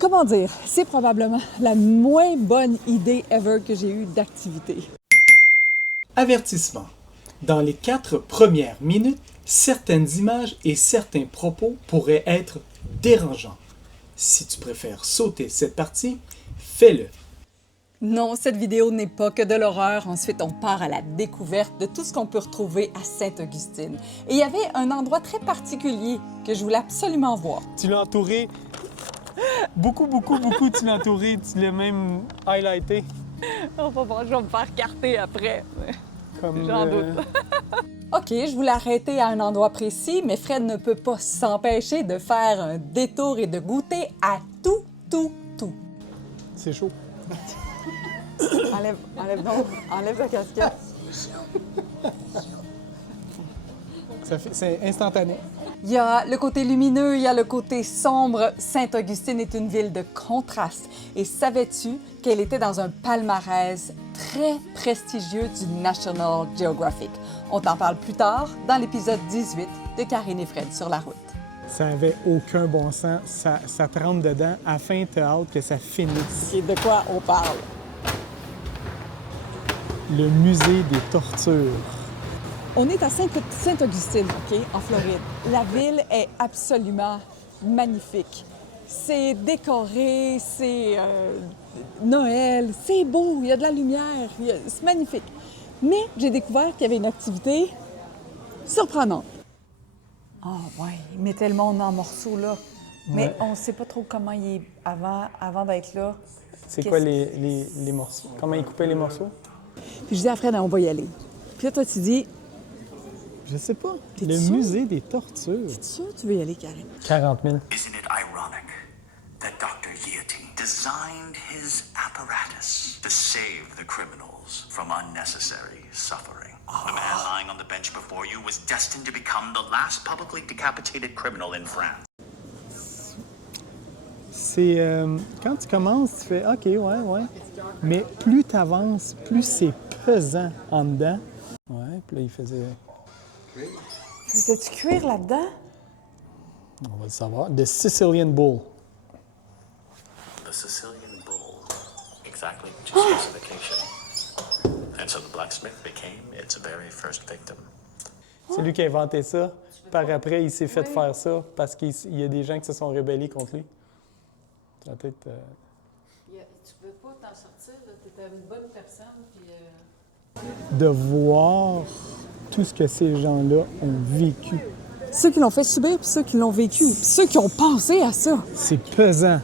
Comment dire, c'est probablement la moins bonne idée ever que j'ai eue d'activité. Avertissement. Dans les 4 premières minutes, certaines images et certains propos pourraient être dérangeants. Si tu préfères sauter cette partie, fais-le. Non, cette vidéo n'est pas que de l'horreur. Ensuite, on part à la découverte de tout ce qu'on peut retrouver à Sainte-Augustine. Et il y avait un endroit très particulier que je voulais absolument voir. Tu l'as entouré. Beaucoup, tu l'as entouré. Tu l'as même highlighté. On va voir, je vais me faire carter après. Comme, J'en doute. OK, je voulais arrêter à un endroit précis, mais Fred ne peut pas s'empêcher de faire un détour et de goûter à tout. C'est chaud. Enlève la casquette. C'est instantané. Il y a le côté lumineux, il y a le côté sombre. Sainte-Augustine est une ville de contraste. Et savais-tu qu'elle était dans un palmarès très prestigieux du National Geographic? On t'en parle plus tard dans l'épisode 18 de Karine et Fred sur la route. Ça avait aucun bon sens. Ça te rentre dedans. À la fin, t'as hâte que ça finisse. Et de quoi on parle? Le musée des tortures. On est à Sainte-Augustine, OK, en Floride. La ville est absolument magnifique. C'est décoré, c'est Noël, c'est beau, il y a de la lumière, c'est magnifique. Mais j'ai découvert qu'il y avait une activité surprenante. Ah ouais, il mettait le monde en morceaux, là. Mais Ouais. on ne sait pas trop comment il est avant d'être là. C'est quoi les morceaux? Comment ils coupaient les morceaux? Puis je dis à Fred, on va y aller. Puis là, toi, tu dis, Je sais pas. T'es Le sûr? musée des tortures. es-tu sûr que tu veux y aller, Karine? 40 000. Isn't it ironic that Dr. Guillotine designed his apparatus to save the criminals from unnecessary suffering? The man lying on the bench before you was destined to become the last publicly decapitated criminal in France. C'est quand tu commences, tu fais OK, ouais. Mais plus tu avances, plus c'est pesant en dedans. Ouais, puis là, il faisait. Faisais-tu cuire là-dedans? On va le savoir. The Sicilian Bull. The Sicilian bull, exactly to specification. And so the blacksmith became its very first victim. C'est lui qui a inventé ça. Par après, il s'est fait faire ça parce qu'il y a des gens qui se sont rebellés contre lui. Ça peut être. Tu peux pas t'en sortir, tu étais une bonne personne, puis... De voir tout ce que ces gens-là ont vécu. Ceux qui l'ont fait subir, puis ceux qui l'ont vécu, puis ceux qui ont pensé à ça. C'est pesant.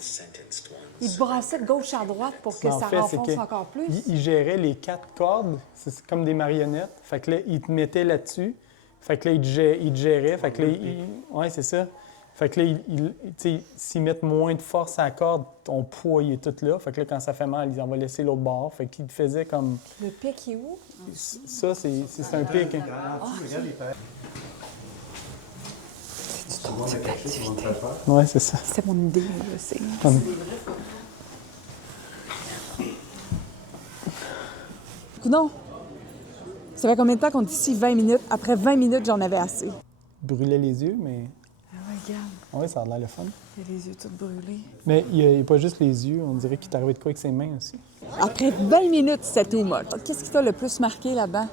Sentenced ones. Ils brassaient de gauche à droite pour que En ça fait, c'est renfonce que encore plus. il gérait les 4 cordes. C'est comme des marionnettes. Fait que là, il te mettait là-dessus. Fait que là, il te gérait. Fait que là, ouais, c'est ça. Fait que là, tu sais, s'ils mettent moins de force à la corde, ton poids, il est tout là. Fait que là, quand ça fait mal, ils en vont laisser l'autre bord. Fait qu'il te faisait comme... Le pic est où? Ça, c'est un pic. Hein. C'est ton type d'activité. Ouais, c'est ça. C'était mon idée, je sais. Non. Ça fait combien de temps qu'on est ici? 20 minutes. Après 20 minutes, j'en avais assez. Brûlait les yeux, mais... Ah ouais, regarde. Oui, ça a l'air le fun. Il y a les yeux tous brûlés. Mais il n'y a pas juste les yeux. On dirait qu'il t'arrivait de quoi avec ses mains aussi. Après 20 minutes, c'était too much. Qu'est-ce qui t'a le plus marqué là-dedans?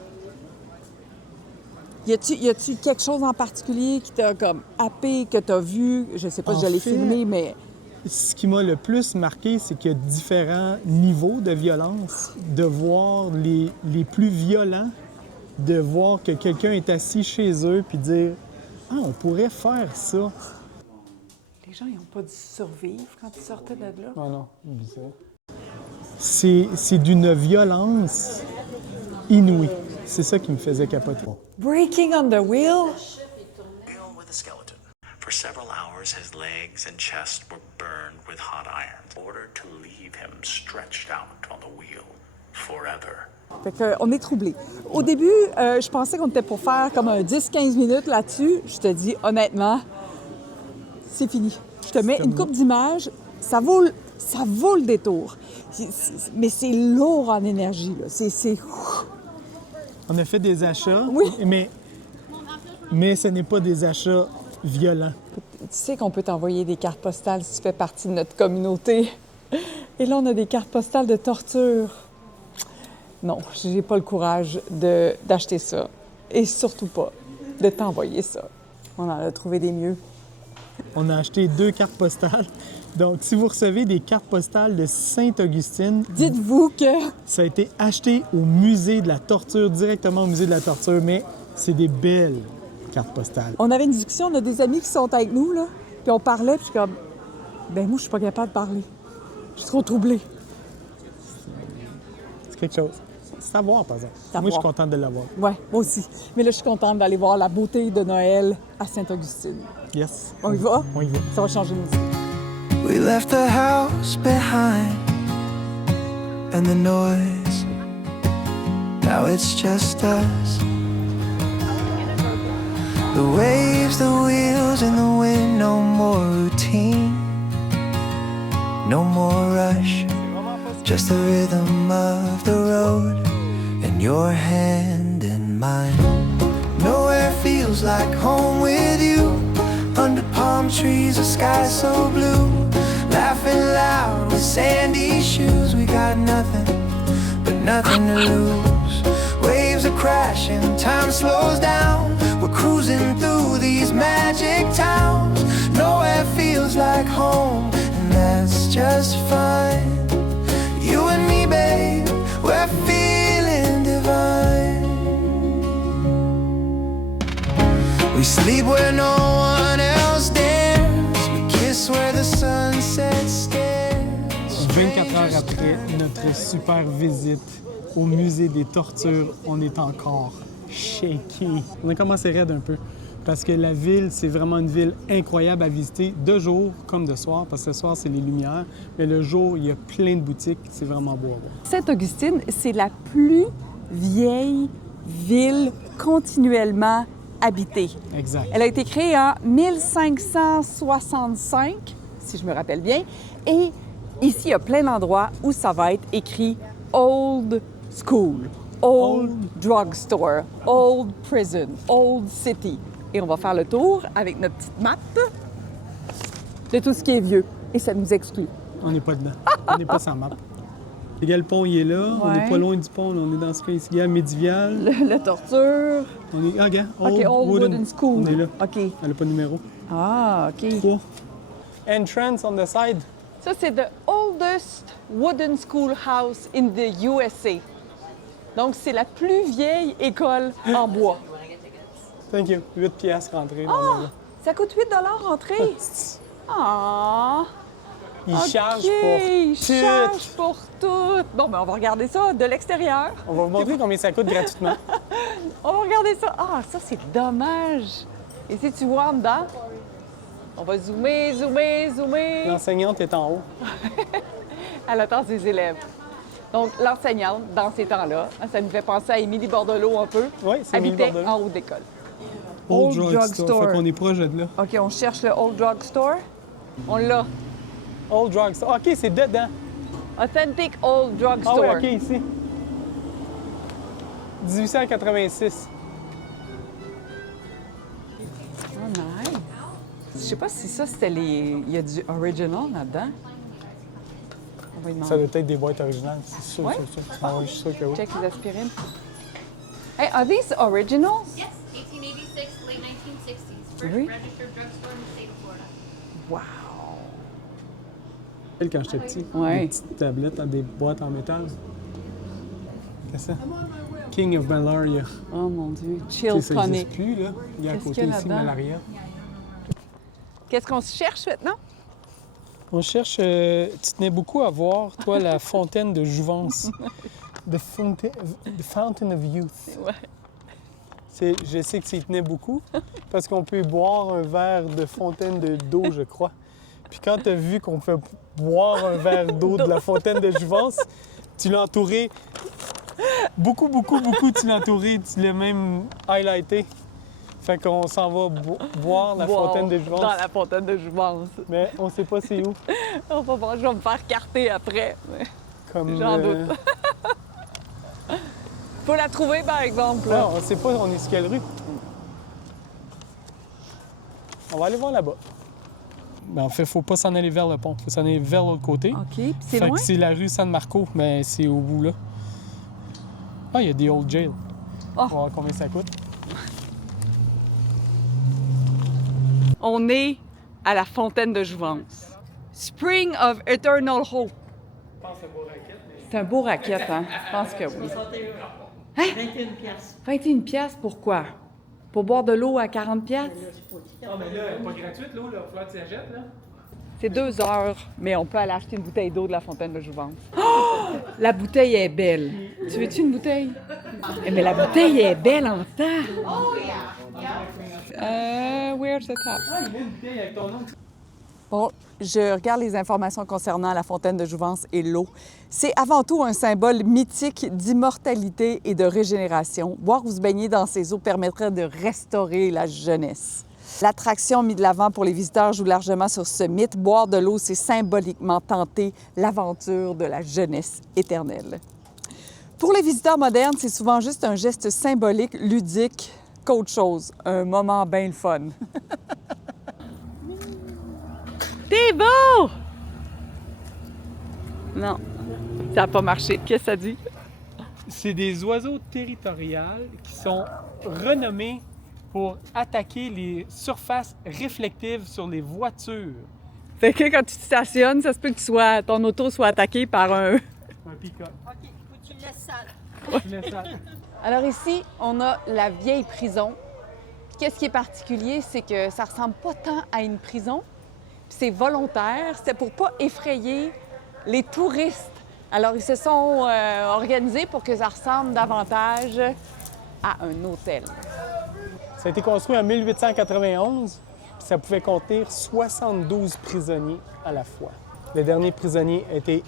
Y a-tu quelque chose en particulier qui t'a comme happé, que t'as vu? Je sais pas si En je l'ai fait- filmé, mais... Ce qui m'a le plus marqué, c'est qu'il y a différents niveaux de violence. De voir les plus violents, de voir que quelqu'un est assis chez eux puis dire « Ah, on pourrait faire ça. Les gens, ils n'ont pas dû survivre quand ils sortaient de là. » Oh non, oublie ça. C'est d'une violence inouïe. C'est ça qui me faisait capoter. Breaking on the wheel? Wheel with a skeleton. For several hours, his legs and chest were burned with hot iron in order to leave him stretched out on the wheel forever. Fait que, on est troublés. Au début, je pensais qu'on était pour faire comme un 10-15 minutes là-dessus. Je te dis, honnêtement, c'est fini. Je te mets une coupe d'images. Ça vaut le détour. Mais c'est lourd en énergie, là. On a fait des achats, Oui. mais ce n'est pas des achats violents. sais qu'on peut t'envoyer des cartes postales si tu fais partie de notre communauté. Et là, on a des cartes postales de torture. Non, j'ai pas le courage d'acheter ça. Et surtout pas de t'envoyer ça. On en a trouvé des mieux. On a acheté 2 cartes postales. Donc, si vous recevez des cartes postales de Sainte-Augustine, Dites-vous que ça a été acheté au musée de la torture, directement au musée de la torture, mais c'est des belles cartes postales. on avait une discussion, on a des amis qui sont avec nous, là, puis on parlait, puis je suis comme, ben moi, je suis pas capable de parler. Je suis trop troublée. C'est quelque chose. C'est à voir, par exemple. à Moi, je suis voir. contente de l'avoir. Ouais, moi aussi. Mais là, je suis contente d'aller voir la beauté de Noël à Sainte-Augustine. Yes. On y va? On y va. Ça va changer nos idées. We left the house behind and the noise. Now it's just us. The waves, the wheels, and the wind. No more routine, no more rush. Just the rhythm of the road and your hand in mine. Nowhere feels like home with you. Under palm trees, a sky so blue. Laughing loud with sandy shoes. We got nothing, but nothing to lose. Waves are crashing, time slows down. We're cruising through these magic towns. Nowhere feels like home, and that's just fine. You and me, babe, we're feeling divine. We sleep where no one else dares. We kiss where the sunset stares. 24 heures après notre super visite au musée des tortures, on est encore shaky. On a commencé raide un peu parce que la ville, c'est vraiment une ville incroyable à visiter de jour comme de soir, parce que le soir, c'est les lumières, mais le jour, il y a plein de boutiques, c'est vraiment beau à voir. Sainte-Augustine, c'est la plus vieille ville continuellement habitée. Exact. Elle a été créée en 1565, si je me rappelle bien. Et ici, il y a plein d'endroits où ça va être écrit « Old School »,« Old Drugstore »,« Old Prison »,« Old City ». Et on va faire le tour avec notre petite map de tout ce qui est vieux. Et ça nous exclut. On n'est pas dedans. On n'est pas sans map. Le galpon, il est là. On n'est Ouais. pas loin du pont. Là. On est dans ce coin ici. Guerre médiévale. La torture. On est... Ah, regarde. OK, Old Wooden School. On est là. OK. Elle n'a pas de numéro. Ah, OK. 3. Entrance on the side. Ça, c'est the oldest wooden schoolhouse in the USA. Donc, c'est la plus vieille école en bois. Thank you. 8 piastres rentrées. Ah! Ça coûte 8 entrée. Ah! Il OK, charge il pour charge tout. pour tout. Bon, ben on va regarder ça de l'extérieur. On va vous montrer combien ça coûte gratuitement. On va regarder ça. Ah, ça, c'est dommage. Et si tu vois en dedans, on va zoomer, zoomer, zoomer. L'enseignante est en haut. Elle attend ses élèves. Donc, l'enseignante, dans ces temps-là, ça nous fait penser à Émilie Bordelot un peu, Oui, c'est Émilie habitait Bordelot. en haut d'école. Old Old Drugstore. Drugstore. Fait qu'on est proche de là. OK, on cherche le Old Drugstore. On l'a. Old Drugstore. OK, c'est dedans. Authentic Old Ah Drugstore. oui, OK, ici. 1886. Oh, nice. Je sais pas si ça, c'était les... Il y a du original là-dedans. On va lui Ça demander. doit être des boîtes originales, c'est sûr, Ouais? c'est sûr. Ah oui, je suis sûr que oui. Check les aspirines. Hey, are these originals? Yes, 1886, late 1960s. First Really? registered drugstore in the state of Florida. Wow! Quand j'étais petit, Ouais. des petites tablettes dans des boîtes en métal. Qu'est-ce que c'est? King of Malaria. Oh mon Dieu. Tu Chill sais, ça tonic. n'existe plus, là. Il y a à Qu'est-ce côté qu'il y a ici, là-dedans? Malaria. Qu'est-ce qu'on se cherche maintenant? On cherche... tu tenais beaucoup à voir, toi, la fontaine de jouvence. The Fountain of Youth. Ouais. Je sais que tu y tenais beaucoup, parce qu'on peut boire un verre de fontaine d'eau, je crois. Puis quand tu as vu qu'on peut boire un verre d'eau de la fontaine de jouvence, tu l'as entouré. Beaucoup, tu l'as entouré, tu l'as même highlighté. Fait qu'on s'en va boire la Wow. fontaine de jouvence. Dans la fontaine de jouvence. Mais on sait pas c'est où. On va voir, je vais me faire carter après. Comme, J'en doute. Faut la trouver, par exemple. là. Non, on sait pas, on est sur quelle rue. On va aller voir là-bas. Ben, en fait, faut pas s'en aller vers le pont. Faut s'en aller vers l'autre côté. OK. Puis c'est Fait loin? que c'est la rue San Marco, mais c'est au bout là. Ah, il y a des Old Jail. Oh. On va voir combien ça coûte. On est à la fontaine de Jouvence. Spring of Eternal Hope. C'est un beau racket, hein? Je pense que oui. Hein? 21 piastres. 21 piastres, pourquoi? Pour boire de l'eau à 40 piastres? Ah, mais là, elle est pas gratuite, l'eau, là. Faut que tu la jettes, là. C'est 2 heures, mais on peut aller acheter une bouteille d'eau de la fontaine de Jouvence. Oh! La bouteille est belle. Tu veux-tu une bouteille? Eh, mais la bouteille est belle en temps. Oh, yeah. Where's the top? Ah, il y a une bouteille avec ton nom. Bon, je regarde les informations concernant la fontaine de Jouvence et l'eau. C'est avant tout un symbole mythique d'immortalité et de régénération. Boire ou se baigner dans ces eaux permettrait de restaurer la jeunesse. L'attraction mise de l'avant pour les visiteurs joue largement sur ce mythe. Boire de l'eau, c'est symboliquement tenter l'aventure de la jeunesse éternelle. Pour les visiteurs modernes, c'est souvent juste un geste symbolique, ludique, qu'autre chose. Un moment bien le fun. T'es beau! Non, ça n'a pas marché. Qu'est-ce que ça dit? C'est des oiseaux territoriaux qui sont renommés pour attaquer les surfaces réflectives sur les voitures. Fait que quand tu te stationnes, ça se peut que ton auto soit attaquée par un... Un pick-up. OK, faut que tu le laisses sale. Tu laisses ça. Alors ici, on a la vieille prison. Puis qu'est-ce qui est particulier, c'est que ça ressemble pas tant à une prison. Puis c'est volontaire, c'était pour pas effrayer les touristes. Alors ils se sont organisés pour que ça ressemble davantage à un hôtel. Ça a été construit en 1891, puis ça pouvait contenir 72 prisonniers à la fois. Le dernier prisonnier a été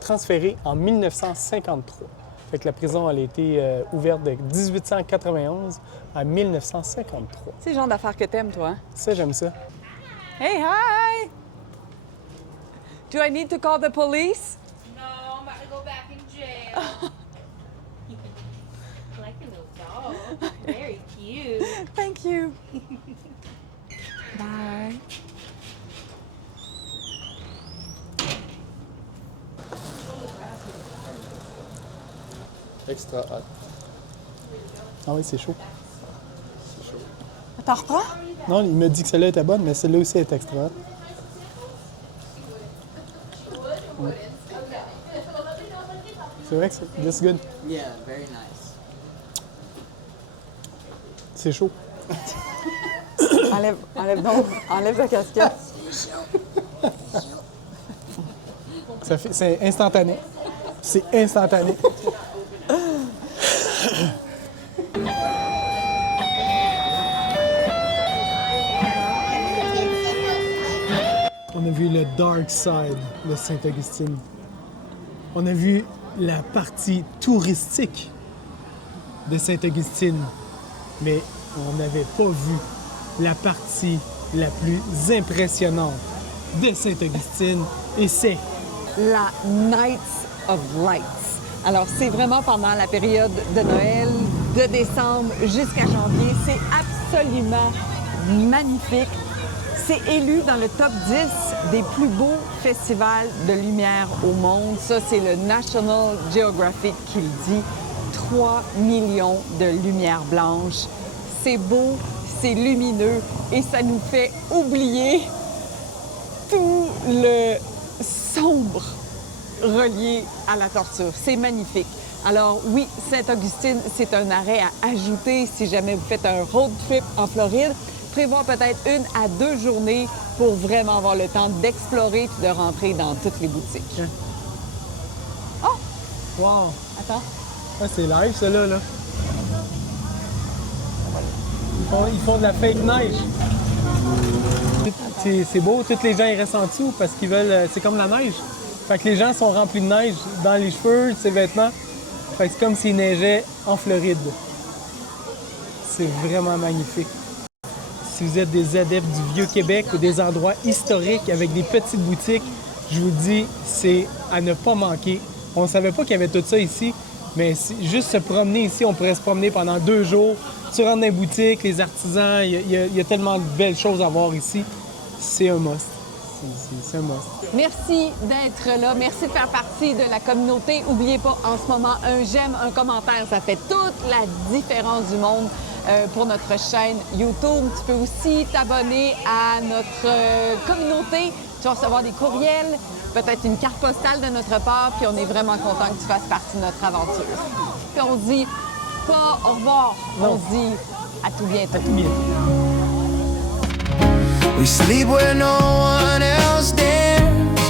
transféré en 1953. Fait que la prison elle a été ouverte de 1891 à 1953. C'est le genre d'affaires que t'aimes, toi, hein? Ça, j'aime ça. Hey, hi! Do I need to call the police? No, I'm about to go back in jail. I like a little dog. Very cute. Thank you. Bye. Extra hot. Ah oui, c'est chaud. T'en reprends? Non, il m'a dit que celle-là était bonne, mais celle-là aussi est extra hot. Ouais. C'est vrai que c'est this good. Yeah, very nice. C'est chaud. Enlève ta casquette. C'est instantané. C'est instantané. On a vu le dark side de Sainte-Augustine. On a vu la partie touristique de Sainte-Augustine, mais on n'avait pas vu la partie la plus impressionnante de Sainte-Augustine, et c'est La Nights of Lights. Alors, c'est vraiment pendant la période de Noël, de décembre jusqu'à janvier. C'est absolument magnifique. C'est élu dans le top 10 des plus beaux festivals de lumière au monde. Ça, c'est le National Geographic qui le dit. 3 millions de lumières blanches. C'est beau, c'est lumineux et ça nous fait oublier tout le sombre relié à la torture. C'est magnifique. Alors oui, Sainte-Augustine, c'est un arrêt à ajouter si jamais vous faites un road trip en Floride. Prévoir peut-être 1 à 2 journées pour vraiment avoir le temps d'explorer puis de rentrer dans toutes les boutiques. Oh! wow! Attends. Ah, c'est live, ça, là. Ils font de la fake neige. C'est beau, tous les gens ils restent en dessous parce qu'ils veulent... c'est comme la neige. Fait que les gens sont remplis de neige dans les cheveux, ses vêtements. Fait que c'est comme s'il neigeait en Floride. C'est vraiment magnifique. Si vous êtes des adeptes du Vieux-Québec ou des endroits historiques avec des petites boutiques, je vous dis, c'est à ne pas manquer. On ne savait pas qu'il y avait tout ça ici, mais juste se promener ici, on pourrait se promener pendant 2 jours. Tu rentres dans les boutiques, les artisans, il y a tellement de belles choses à voir ici. C'est un must. c'est un must. Merci d'être là. Merci de faire partie de la communauté. N'oubliez pas, en ce moment, un j'aime, un commentaire, ça fait toute la différence du monde pour notre chaîne YouTube. Tu peux aussi t'abonner à notre communauté. Tu vas recevoir des courriels, peut-être une carte postale de notre part, puis on est vraiment content que tu fasses partie de notre aventure. Puis on se dit pas au revoir, on se dit à tout bientôt. À tout bientôt. We sleep where no one else dares.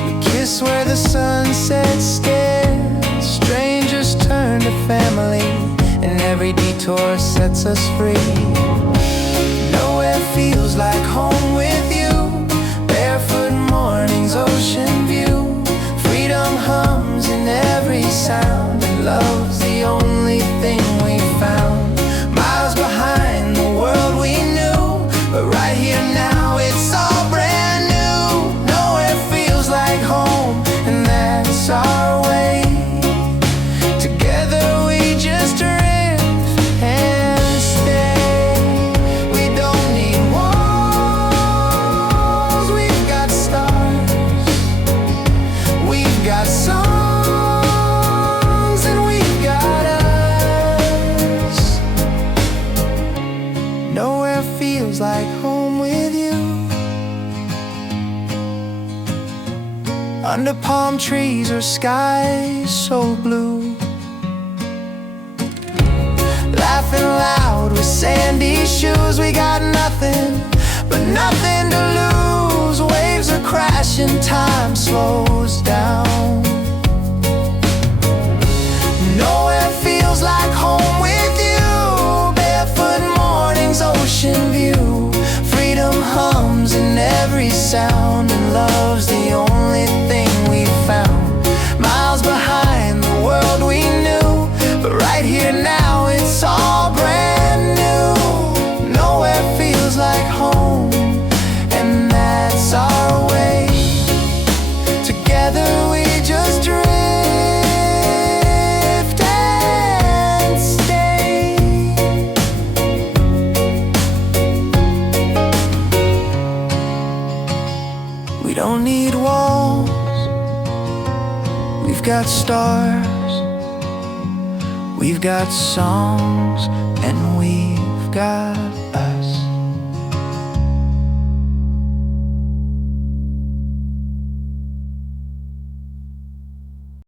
We kiss where the sunset stares. Strangers turn to family, and every detour sets us free. Nowhere feels like home with you. Barefoot mornings, ocean view. Freedom hums in every sound, and love's the only thing we found. Miles behind the world we knew, but right here now it's all brand new. Nowhere feels like home, and that's our way. Together we just drift and stay. We don't need walls, we've got stars. We've got songs, and we've got us. Nowhere feels like home with you. Under palm trees or skies so blue, laughing loud with sandy shoes. We got nothing but nothing to lose. Waves are crashing, time slows down. Nowhere feels like home with you. Barefoot mornings, ocean view. Freedom hums in every sound, and love's the only thing we found. Miles behind the world we knew, but right here now it's all brand new. Nowhere feels like home, and that's our way. Together we just drift and stay. We don't need walls, we've got stars. We've got songs, and we've got us.